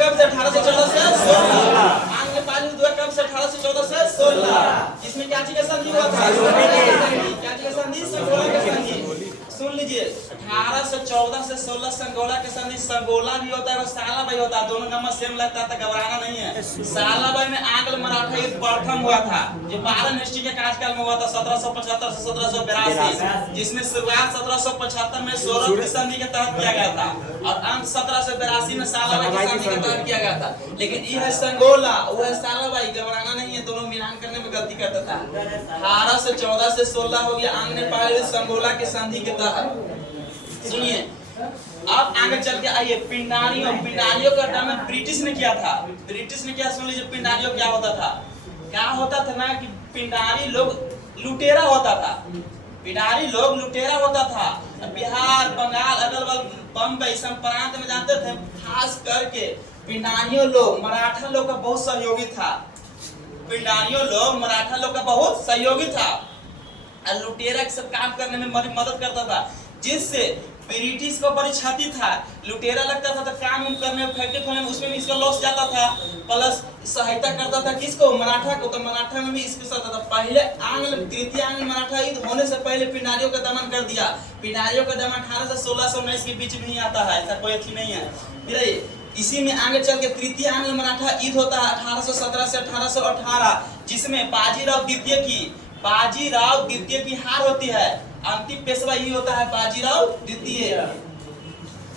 कब से 1814 से 16। आंग नेपाली हुआ कब से 1814 से 16। इसमें क्या चीज का संधि हुआ था? क्या चीज का संधि? संगोला का संधि। सुन लीजिए 1814 से 16 संगोला के संधि। संगोला भी होता है और साला भी होता है, दोनों नंबर सेम लगता है, घबराना नहीं है। साला भाई में आंग्ल मराठा युद्ध प्रथम हुआ था, जो बारन हिस्ट्री के कार्यकाल में हुआ था 1775 से 1782, जिसमें शुरुआत 1775 में सोरठ की संधि के तहत किया गया था और अंत 1782 में सालाबाई की संधि के तहत किया गया था। लेकिन यह है संगोला, वो है सालाबाई, घबराना नहीं है, दोनों मिलान करने में गलती करता था। 1814 से 16 हो गया आंग नेपाल संगोला की संधि के तहत। सुनिए अब आगे चल के आइए पिंडारियों का काम ब्रिटिश ने किया था। ब्रिटिश ने क्या, सुन लीजिए पिंडारियों क्या होता था। क्या होता था ना कि पिंडारी लोग लुटेरा होता था। पिंडारी लोग लुटेरा होता था। बिहार, बंगाल, अगल बगल, बम्बई सब प्रांत में जाते थे। खास करके पिंडारियों लोग मराठा लोग का बहुत सहयोगी था। पिंडारियों लोग मराठा लोग का बहुत सहयोगी था और लुटेरा के सब काम करने में मदद करता था, जिससे ब्रिटिश को बड़ी क्षति था। लुटेरा लगता था तो काम करने में, फैक्ट्री खोलने में, उसमें भी इसका लॉस जाता था। प्लस सहायता करता था किसको? मराठा को। तो मराठा में भी इसके साथ था। पहले तृतीय आंग्ल मराठा युद्ध होने से पहले पिंडारियों का दमन कर दिया। पिंडारियों का दमन 1800 से 1619 के बीच में ही आता है, ऐसा कोई अच्छी नहीं है। फिर इसी में आगे चल के तृतीय आंग्ल मराठा युद्ध होता है 1817 से 1818, जिसमें बाजीराव द्वितीय की हार होती है। अंतिम पेशवा ही होता है बाजीराव द्वितीय।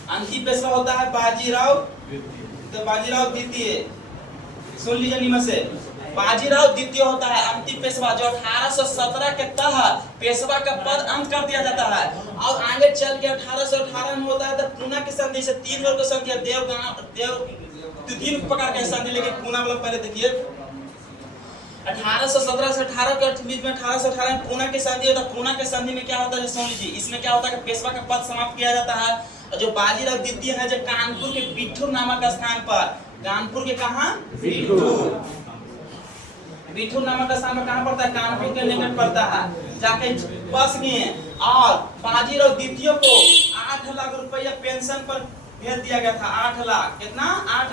अंतिम पेशवा होता है बाजीराव द्वितीय। सुन लीजिए नियम से, बाजीराव द्वितीय होता है अंतिम पेशवा, जो 1817 के तहत पेशवा का पद अंत कर दिया जाता है। और आगे चल के 1818 में होता है तो पूना की संधि से 3 वर्ग संधि है। देव 3 प्रकार के संधि, लेकिन पूना वाला पहले देखिए। 1817 से 18 के बीच में 1818 में पूना की संधि होता है। पूना के संधि में क्या होता है सुन लीजिए। इसमें क्या होता है कि पेशवा का पद समाप्त किया जाता है। और जो बाजीराव द्वितीय है जो कानपुर के बिठूर नामक स्थान पर, कानपुर के कहां? बिठूर नामक स्थान पर कहां पड़ता है? कानपुर के निकट पड़ता है। जाके बस गए और बाजीराव द्वितीय को 8 लाख रुपया पेंशन पर भेज दिया गया था। 8 लाख, कितना? 8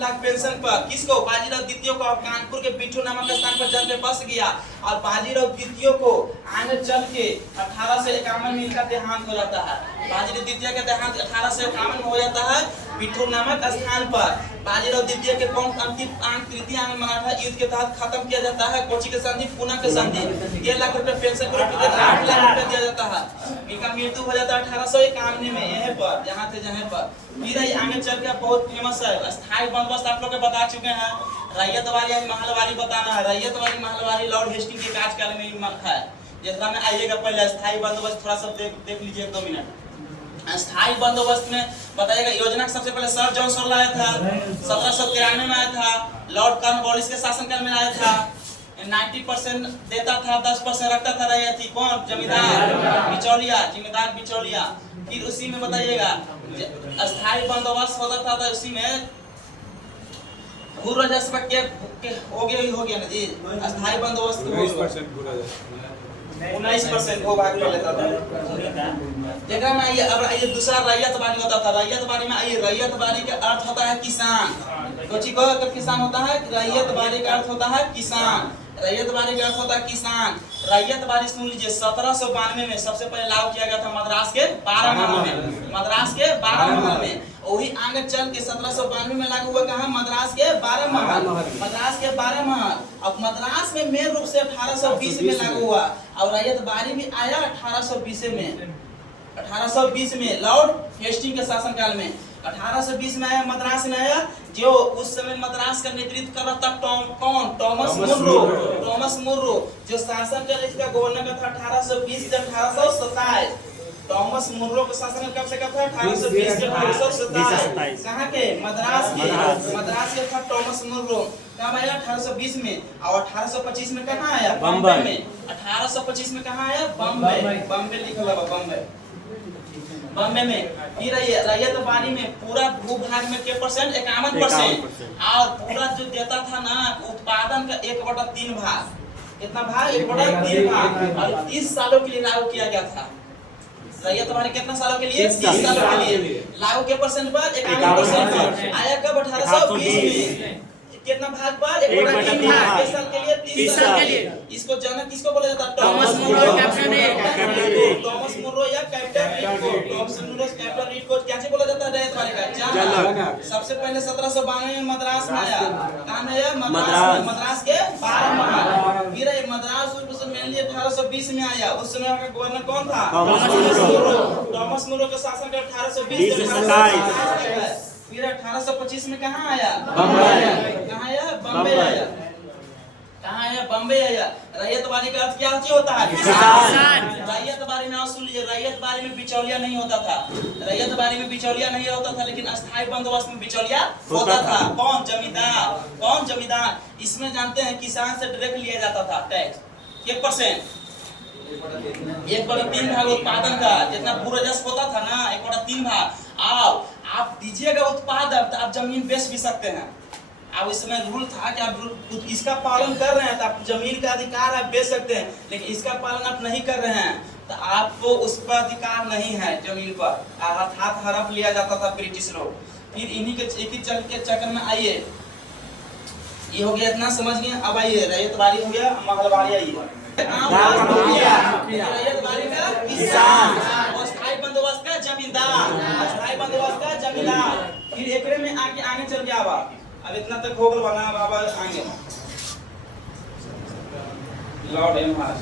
लाख पेंशन पर। किसको? बाजीराव द्वितीय को। कानपुर के बिठूर नामक स्थान पर जल के बस गया और बाजीराव द्वितीय को आगे चल के 1851 में इनका देहांत हो जाता है। बाजीराव द्वितीय का देहांत 1851 में हो जाता है बिठूर नामक स्थान पर। बाजीराव द्वितीय के कौन अंतिम तृतीय आंग्ल मराठा युद्ध के तहत खत्म किया जाता है। कोची के संधि? पूना के संधि। 1 लाख रुपए पेंशन को 8 लाख रुपए दिया जाता है। इनका मृत्यु हो जाता है 1851 में, यहीं पर जहाँ थे जहाँ पर। फिर आगे चल के बहुत फेमस है स्थायी बंदोबस्त, आप लोग को बता चुके हैं। रैयतवारी या महलवारी बताना है। रैयतवारी महलवारी लॉर्ड हेस्टिंग के कार्यकाल में है। जिसमें में आइएगा पहले स्थायी बंदोबस्त थोड़ा सा देख लीजिए 2 मिनट। स्थायी बंदोबस्त में बताइएगा योजना सबसे पहले सर जॉन सोर लाया था, 1793 में आया था। लॉर्ड कॉर्नवालिस के शासनकाल में आया था। 90% देता था, 10% रखता था। रही थी कौन? जिम्मेदार बिचौलिया। फिर उसी में बताइएगा स्थायी बंदोबस्त होता था तो उसी में भू राजस्व के हो गया ना जी। स्थायी बंदोबस्त 19% वो भाग कर लेता था। देखा ना ये। अब आइए दूसरा रैयतवारी होता था। रैयतवारी में आइए, रैयतवारी का अर्थ होता है किसान। कोची को किसान होता है? रैयतवारी का अर्थ होता है किसान। रैयतवारी का अर्थ होता है किसान। रैयतवारी सुन लीजिए 1792 में सबसे पहले लागू किया गया था मद्रास के 12 महल में। वही आगे चल के 1792 में लागू हुआ कहा? मद्रास के 12 महल। अब मद्रास में मेन रूप से 1820 में लागू हुआ और रैयतवारी भी आया 1820 में लॉर्ड हेस्टिंग के शासनकाल में। 1820 में आया, मद्रास में आया। जो उस समय मद्रास का नेतृत्व कर रहा था टॉमस मुर्रो, जो शासन कर इसका गवर्नर का था 1820 से 1827। टॉमस मुर्रो का शासन कब से कब था? 1820 से 1827। कहाँ के? मद्रास के था टॉमस मुर्रो। कब आया? 1820 में। और 1825 में कहाँ आया? बम्बई में। 1825 में कहाँ आया? बम्बई लिखा हुआ बम्बई में। फिर रैयतवारी में पूरा भूभाग में के परसेंट? 51%। और पूरा जो देता था ना उत्पादन का 1/3 भाग। कितना भाग? 1/3 भाग। और 30 सालों के लिए लागू किया गया था। रैयत वाली कितना सालों के लिए? 30 सालों के लिए। लागू के परसेंट पर 51% पर आया कब? 1820 में। कितना भाग पर? 1/3 भाग। किस साल के लिए? 30 साल के लिए। इसको जनक किसको बोला जाता है? टॉमस मुनरो टॉमस मुनरो या कैप्टन रीड को। टॉमस मुनरो कैप्टन रीड को क्या बोला जाता है? रैयत वाले का जनक। सबसे पहले 1792 में मद्रास में आया। कहां में आया? मद्रास में। मद्रास के 12 महल। फिर मद्रास मेनली 1820 में आया। उस समय का गवर्नर कौन था? टॉमस मुनरो का शासन का 1820 से 1827। फिर 1825 में कहाँ आया? बम्बई। कहाँ आया? बम्बई आया। कहाँ आया? बम्बई आया। रैयत बारी का अर्थ क्या होता है? रैयत बारी में सुन लीजिए, रैयत बारी में बिचौलिया नहीं होता था। रैयत बारी में बिचौलिया नहीं होता था, लेकिन अस्थायी बंदोबस्त में बिचौलिया होता था। कौन? जमींदार। कौन? जमींदार। इसमें जानते हैं किसान से डायरेक्ट लिया जाता था टैक्स 1%। 1/3 भाग उत्पादन का जितना पूर्वजस होता था ना, 1/3 भाग। आप दीजिएगा उत्पादन तो आप जमीन बेच भी सकते हैं। अब इसमें रूल था कि आप इसका पालन कर रहे हैं तो आप जमीन का अधिकार आप बेच सकते हैं, लेकिन इसका पालन आप नहीं कर रहे हैं तो आपको उस पर अधिकार नहीं है जमीन पर। हाथ हड़प लिया जाता था ब्रिटिश लोग। फिर इन्हीं के एक ही चक्कर में आइए, ये हो गया इतना समझ गए। अब आइए रैयत बारी हो गया, महलबारी आइए। रैयत बारी का किसान, अस्थायी बंदोबस्त का जमींदार, अस्थायी बंदोबस्त का जमींदार। फिर एकरे में आगे चल गया। अब इतना तक हो गया बना। बाबा आगे लॉर्ड एमहार्ट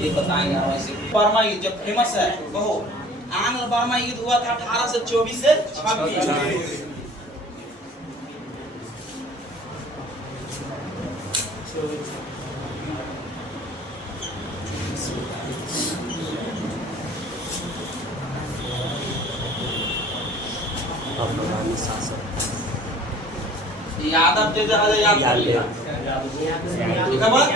ये बताएंगे वैसे। बर्मा युद्ध जो फेमस है, कहो आंग्ल बर्मा युद्ध हुआ था 1824 से 26। यादव याद कर लिया। ठीक है बात?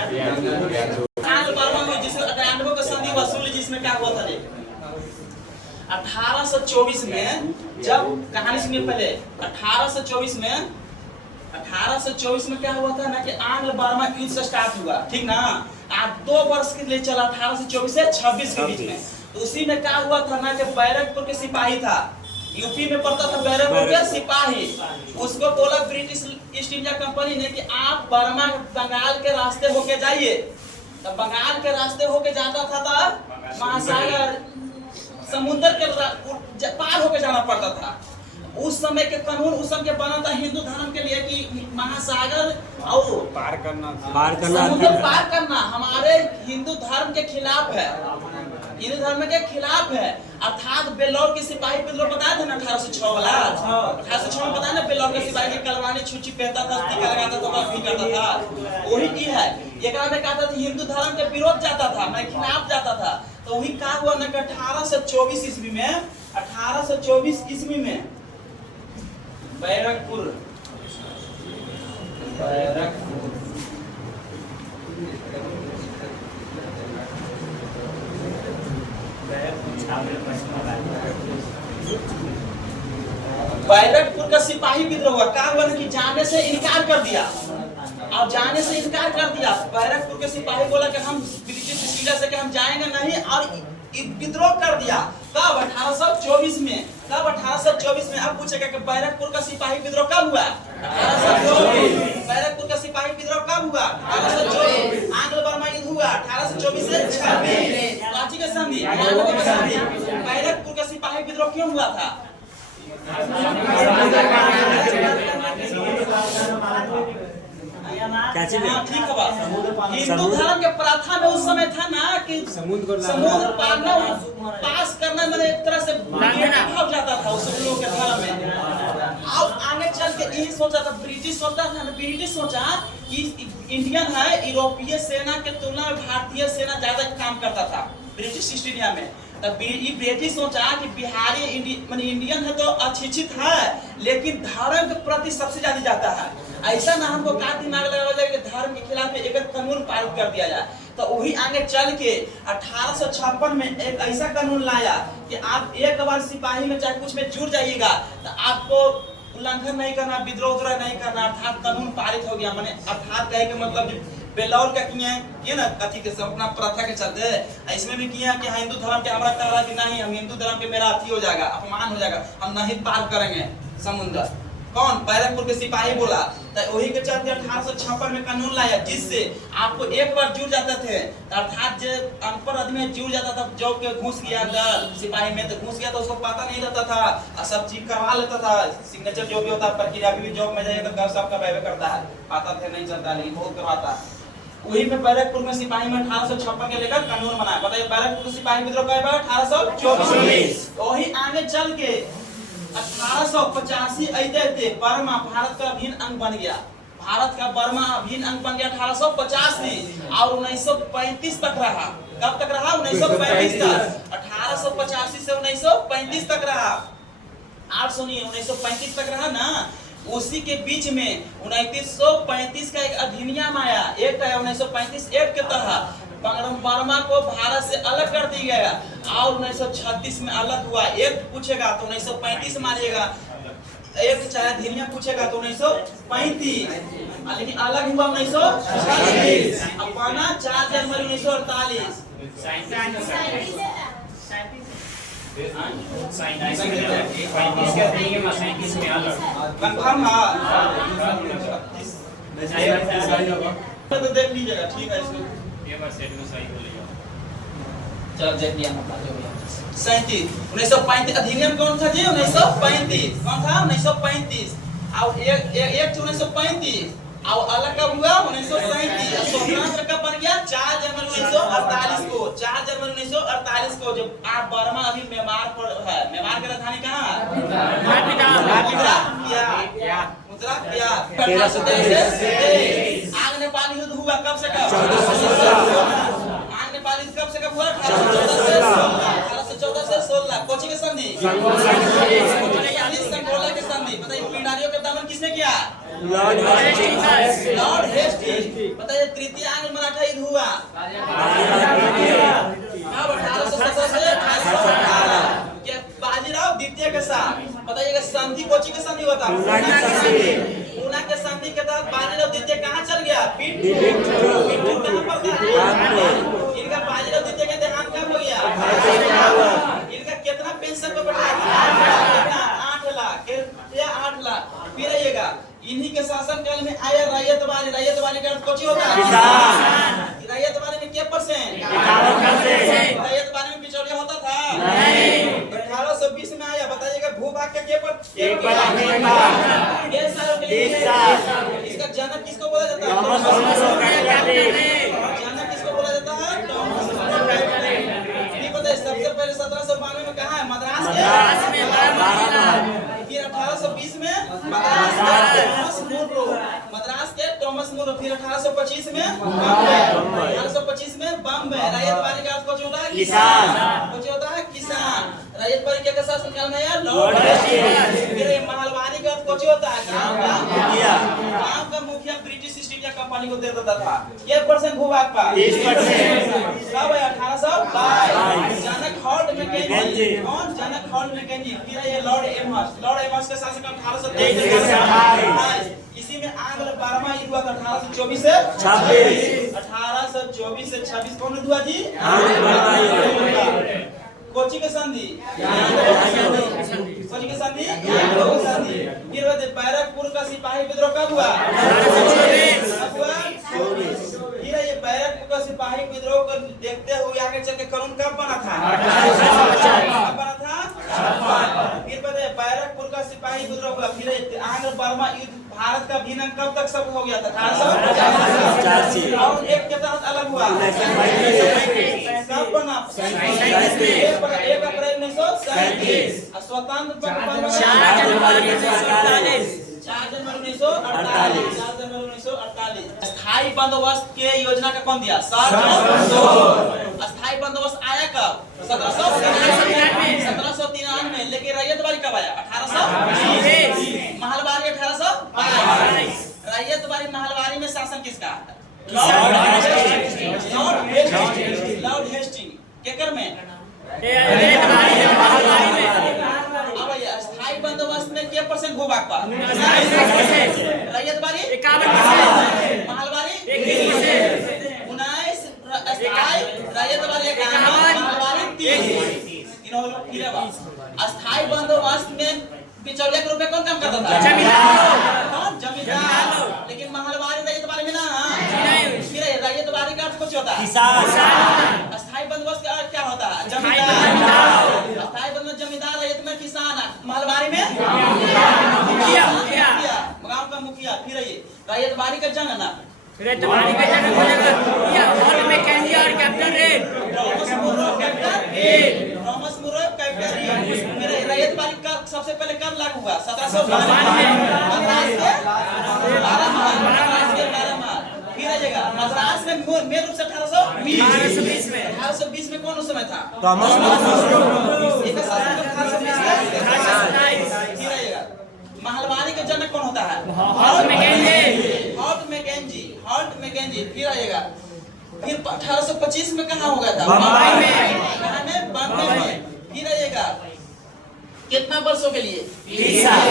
आंग्ल बर्मा में जिसे 98 का संधि वसूल जिसमें क्या हुआ था? 1824 में जब कहानी सुनिए पहले। 1824 में क्या हुआ था ना कि आंग्ल बर्मा युद्ध से स्टार्ट हुआ, ठीक ना? आज 2 वर्ष के लिए चला, 1824 से 26 के बीच में। तो उसी में क्या हुआ था ना कि बैरकपुर के सिपाही था, यूपी में पड़ता था बैरकपुर के सिपाही। उसको बोला ब्रिटिश ईस्ट इंडिया कंपनी ने कि आप बर्मा बंगाल के रास्ते होके जाइए। तो बंगाल के रास्ते होके जाता था तो महासागर समुद्र के पार होके जाना पड़ता था। उस समय के कानून उस समय बना था हिंदू धर्म के लिए कि महासागर और पार करना हमारे हिंदू धर्म के खिलाफ है, हिंदू धर्म के खिलाफ है। अर्थात बेलौर के सिपाही विद्रोह बताया था ना 1806 वाला। 1806 में बताया ना बेलौर के सिपाही की कलवानी छुची पहनता था, टीका लगाता था, भी करता था। वही की है एकरा में कहता था हिंदू धर्म के विरोध जाता था, मैं खिलाफ जाता था। तो वही क्या हुआ ना 1824 ईस्वी में, 1824 ईस्वी में बैरकपुर बैरकपुर का सिपाही विद्रोह हुआ। क्या हुआ कि जाने से इनकार कर दिया। अब जाने से इनकार कर दिया। बैरकपुर के सिपाही बोला कि हम ब्रिटिश इंडिया से कि हम जाएंगे नहीं, और विद्रोह कर दिया। कब? 1824 में। कब? 1824 में। अब पूछेगा कि बैरकपुर का सिपाही विद्रोह कब हुआ? 1824। बैरकपुर का सिपाही विद्रोह कब हुआ? 1824। आंग्ल बर्मा युद्ध हुआ 1824 से 26। रांची का संधि, बैरकपुर का सिपाही विद्रोह क्यों हुआ था? ठीक है बात। हिंदू धर्म के प्रथा में उस समय था ना कि समुद्र पास करना मैंने एक तरह से भाग जाता था उस लोगों के धर्म में। अब आगे चल के यही सोचा था ब्रिटिश सोचा कि इंडियन है, यूरोपीय सेना के तुलना में भारतीय सेना ज्यादा काम करता था ब्रिटिश ईस्ट इंडिया में। ब्रिटिश सोचा कि बिहारी इंडियन है तो अशिक्षित है, लेकिन धर्म के प्रति सबसे ज्यादा जाता है। ऐसा ना हमको क्या दिमाग लगा जाए कि धर्म के खिलाफ एक कानून पारित कर दिया जाए। तो वही आगे चल के 1856 में एक ऐसा कानून लाया कि आप एक बार सिपाही में चाहे कुछ में जुड़ जाइएगा तो आपको उल्लंघन नहीं करना, विद्रोह नहीं करना, अर्थात कानून पारित हो गया। माने अर्थात कहे के मतलब बेलौर का किए ये ना कथी के सब अपना प्रथा के चलते इसमें भी किए कि हिंदू धर्म के हमारा कह रहा कि नहीं हम हिंदू धर्म के मेरा अथी हो जाएगा अपमान हो जाएगा हम नहीं पार करेंगे समुद्र। कौन बैरकपुर के सिपाही बोला तो वही के चलते 1856 में कानून लाया जिससे आपको एक बार जुड़ जाते थे अर्थात जो अनपढ़ आदमी जुड़ जाता था जॉब के घुस गया अंदर सिपाही में तो घुस गया तो उसको पता नहीं रहता था और सब चीज करवा लेता था सिग्नेचर जो भी होता है प्रक्रिया भी जॉब में जाएगा तो सब का व्यवहार करता है पता थे नहीं चलता लेकिन बहुत करवाता। वही पे बैरकपुर में सिपाही में 1856 के लेकर कानून बनाया। बताइए बैरकपुर सिपाही विद्रोह कब हुआ 1824। वही आगे चल के 1885 ऐते बर्मा भारत का अभिन्न अंग बन गया। भारत का बर्मा अभिन्न अंग बन गया 1850 में और 1935 तक रहा। कब तक रहा 1935 तक 1885 से 1935 तक रहा। 1935 तक रहा ना। उसी के बीच में 1935 का एक अधिनियम आया एक्ट है 1935 एक्ट के तहत बर्मा को भारत से अलग कर दिया गया और 1936 में अलग हुआ। एक्ट पूछेगा तो 1935 मारिएगा एक्ट चाहे अधिनियम पूछेगा तो 1935 लेकिन अलग हुआ 1936 अब बना 4 जनवरी 1948। कंफर्म तो देख लीजिएगा ठीक है इसको चलो देख लिया 1935 अधिनियम कौन था जी 1935 कौन था 1935 और एक 1935 और अलग कब हुआ 1937 स्वतंत्र कब बन गया 4 जनवरी 1948 को 4 जनवरी 1948 को जब आप बर्मा अभी म्यांमार पर है। म्यांमार की राजधानी कहाँ है मुद्रा क्या आग नेपाल युद्ध हुआ कब से कब आग नेपाल युद्ध कब से कब हुआ 1814 से 16 कोची के संधि संगोला के संधि। बताइए पिंडारियों के दमन किसने किया लॉर्ड हेस्टिंग्स। बताइए तृतीय आंग्ल मराठा युद्ध हुआ कब 1817 से 1818 क्या बाजीराव द्वितीय के साथ। बताइएगा संधि कोची के संधि होता पूना के संधि के तहत बाजीराव द्वितीय कहाँ चल गया बिट्टू कहाँ पर था इनका बाजीराव द्वितीय का देहांत कब हो गया इनका कितना पेंशन को बढ़ाया 8 लाख या 8 लाख। फिर आइएगा इन्हीं के शासन काल में आया रैयतवाड़ी का अर्थ कोची होता है रैयतवाड़ी में क्या परसेंट रैयतवाड़ी में बिचौलिया होता था नहीं 1820 में आया। बताइएगा भूभाग का क्या पर इसका जनक किसको बोला जाता है जनक किसको बोला जाता है ये बताइए सबसे पहले 1792 में कहाँ है मद्रास में फिर 1820 में मद्रास के टॉमस मुरो फिर 1825 में 1825 में बम्बई। रैयतवाड़ी का अर्थ कुछ होता है किसान कुछ होता है किसान। रैयतवाड़ी के शासन काल में यार लॉर्ड हेस्टिंग्स। फिर महलवाड़ी का अर्थ कुछ होता है गांव का मुखिया ब्रिटिश ईस्ट इंडिया कंपनी को दे देता था। क्या परसेंट भूभाग का 30%। कब है 1822 जनक हॉल्ट मैकेंजी कौन जनक हॉल्ट मैकेंजी। फिर ये लॉर्ड एमहर्स्ट का शासन काल 1823 इसी में आंग्ल बर्मा युद्ध हुआ 1824 से 26 1824 से 26 कौन हुआ जी कोची के संधि कोची के संधि फिर बैरकपुर का सिपाही विद्रोह कब हुआ फिर ये बैरकपुर का सिपाही विद्रोह को देखते हुए आगे चल के कानून कब बना था कब बना था फिर बताइए बैरकपुर का सिपाही विद्रोह हुआ। फिर आंग्ल बर्मा युद्ध भारत का भिन्न कब तक सब हो गया था 1885 और एक के तहत अलग हुआ कब बना 1 अप्रैल 1937 स्वतंत्र 4 जनवरी 1948 स्थायी बंदोबस्त के योजना का कौन दिया स्थायी बंदोबस्त आया कब 1793 में लेकिन रैयतवाड़ी कब आया 1820 महलवाड़ी 1822 रैयतवाड़ी महलवाड़ी में शासन किसका लॉर्ड हेस्टिंग्स केकर में स्थायी बंदोबस्त में क्या परसेंट भूभाग पर रैयतवाड़ी 51% महलवाड़ी 19 अस्थाई रैयतवारी 51 महलवारी 30 अस्थाई बंदोबस्त में बिचौलिया के रूप में कौन काम करता था? जमींदार। जमींदार। लेकिन महलवारी रैयतवारी में ना फिर रैयतवारी का अर्थ कुछ होता है किसान। अस्थाई बंदोबस्त का अर्थ क्या होता है? जमींदार। अस्थाई बंदोबस्त जमींदार, रैयत में किसान, महलवारी में मुखिया, गांव का मुखिया। फिर ये रैयतवारी का जंग ना रैयतवारी का जंग हो जाएगा या हॉर्ट मैकेंजी और captain Read Thomas Munro captain Read. Thomas Munro captain Read. फिर रैयतवारी का सबसे पहले कब लागू हुआ? 1792 में मद्रास के 12 माह। फिर आइएगा मद्रास में मेन रूप से 1820 में कौन उस समय था? थॉमस मुरो। एक शासन का 1820 में। फिर आइएगा महलवारी के जनक कौन होता है? हॉर्ट मैकेंजी। हॉर्ट मैकेंजी। फिर आइएगा फिर 1825 में कहाँ हो गया था? बम्बई में। बॉम्बे में। फिर आइएगा कितना वर्षों के लिए? 30 साल।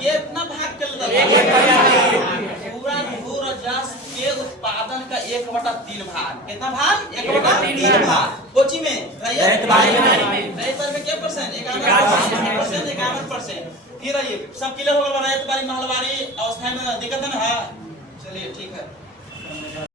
कितना भाग चल रहा पूरा भू राजस्व के उत्पादन का 1/3 भाग। कितना भाग? 1/3 भाग। कोची में? रैयतवारी में क्या परसेंट? 51%। फिर आइए सब क्लियर हो गया। रैयतवारी महलवारी अवस्था में दिक्कत है ना? चलिए ठीक है।